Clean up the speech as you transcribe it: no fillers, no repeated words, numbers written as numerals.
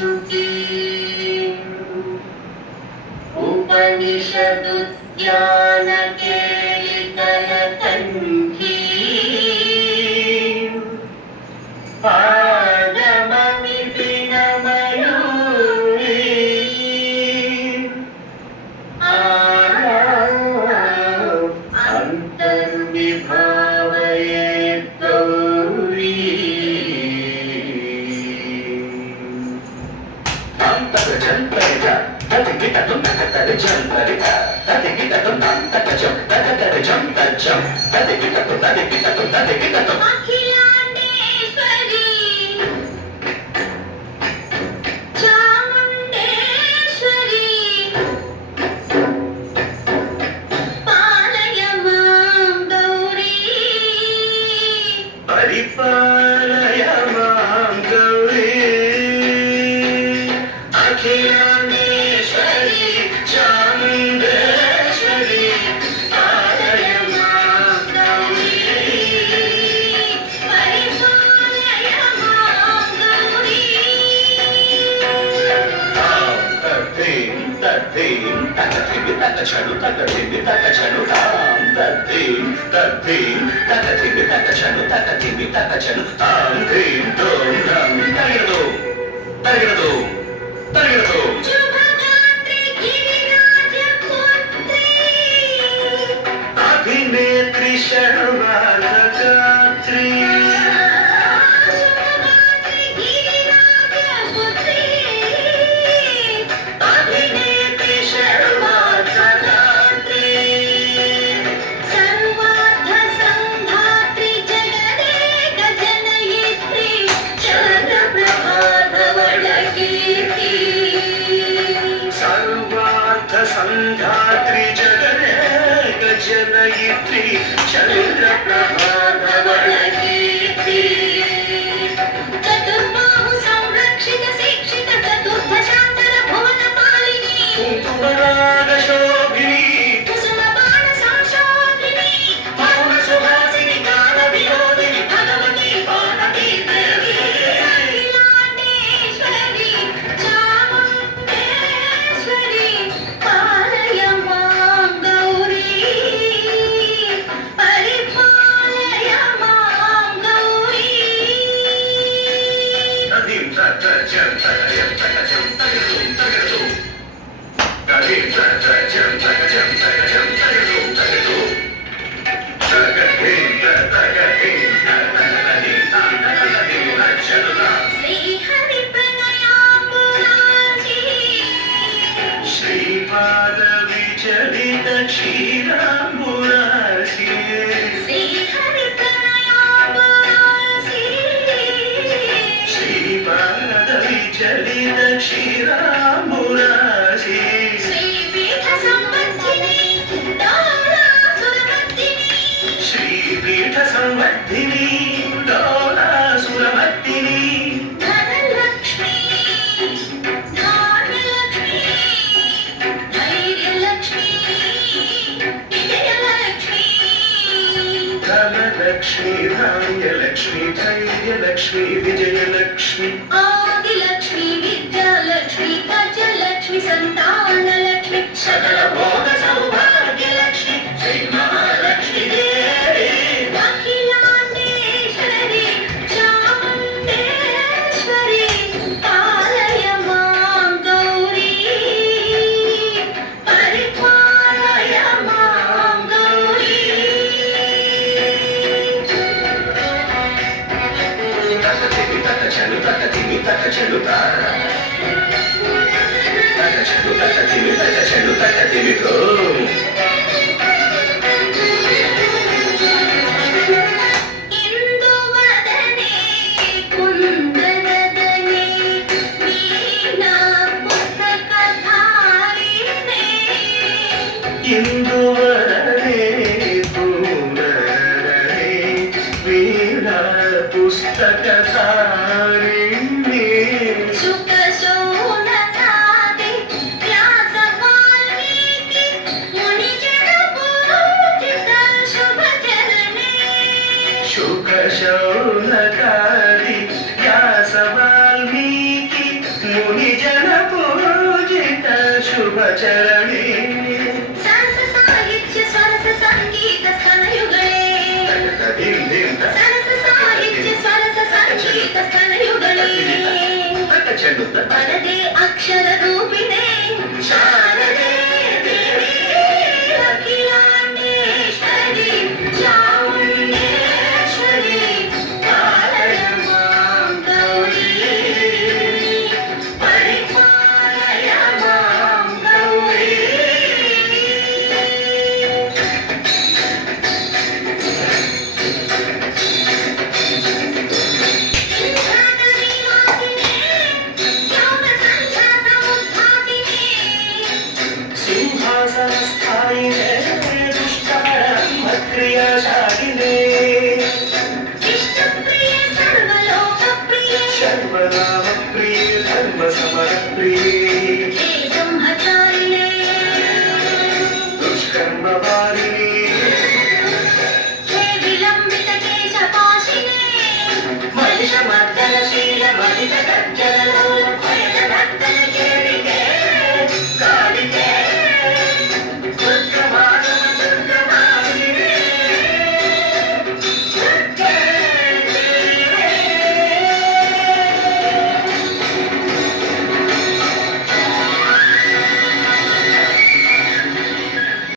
शुकी उपनिषदुद्यान केलितनकण्ठी लक्ष्मी भाग्यलक्ष्मी धैर्यलक्ष्मी विजयलक्ष्मी आदिलक्ष्मी विद्यालक्ष्मी गजलक्ष्मी संतानलक्ष्मी सकल भोग सौभाग्यलक्ष्मी श्री महालक्ष्मी देवी अखिलांडेश्वरी चामुंडेश्वरी पालय मां गौरी परिपालय मां गौरी ఇందువదనే కుందనదనే వీణా పుస్తకధారిణే ఇందువదనే కుందనదనే వీణా పుస్తకధారిణి సుఖ శోణకాది వ్యాస వాల్మీకి ಸಹಚರಣೆ ಸರಸ ಸಾಹಿತ್ಯ ಸ್ವರಸ ಸಂಗೀತ ಸ್ತನಯುಗಳೇ ಸರಸ ಸಾಹಿತ್ಯ ಸ್ವರಸ ಸಂಗೀತ ಸ್ತನಯುಗಳೇ ವರದೆ ಅಕ್ಷರ ರೂಪಿಣೆ ಶಾರದೆ ದೇವಿ ಅಖಿಲಾಂಡೇಶ್ವರಿ ಚಾಮುಂಡೇಶ್ವರಿ ಕಾಲಯಮ್ಮ ಗೌರಿ ಪರಿಪಾಲಯಮ್ಮ ಗೌರಿ ಸಿಂಹಾಸನಸ್ಥಾಯಿನೇ ದುಷ್ಟಾರಂಭ ಕ್ರಿಯಾಶಾಲಿನೇ ಇಷ್ಟಪ್ರಿಯ ಸರ್ವಲೋಕಪ್ರಿಯ ಸರ್ವನಾಮ ಪ್ರಿಯ ಧರ್ಮ ಸಮರ ಪ್ರಿಯ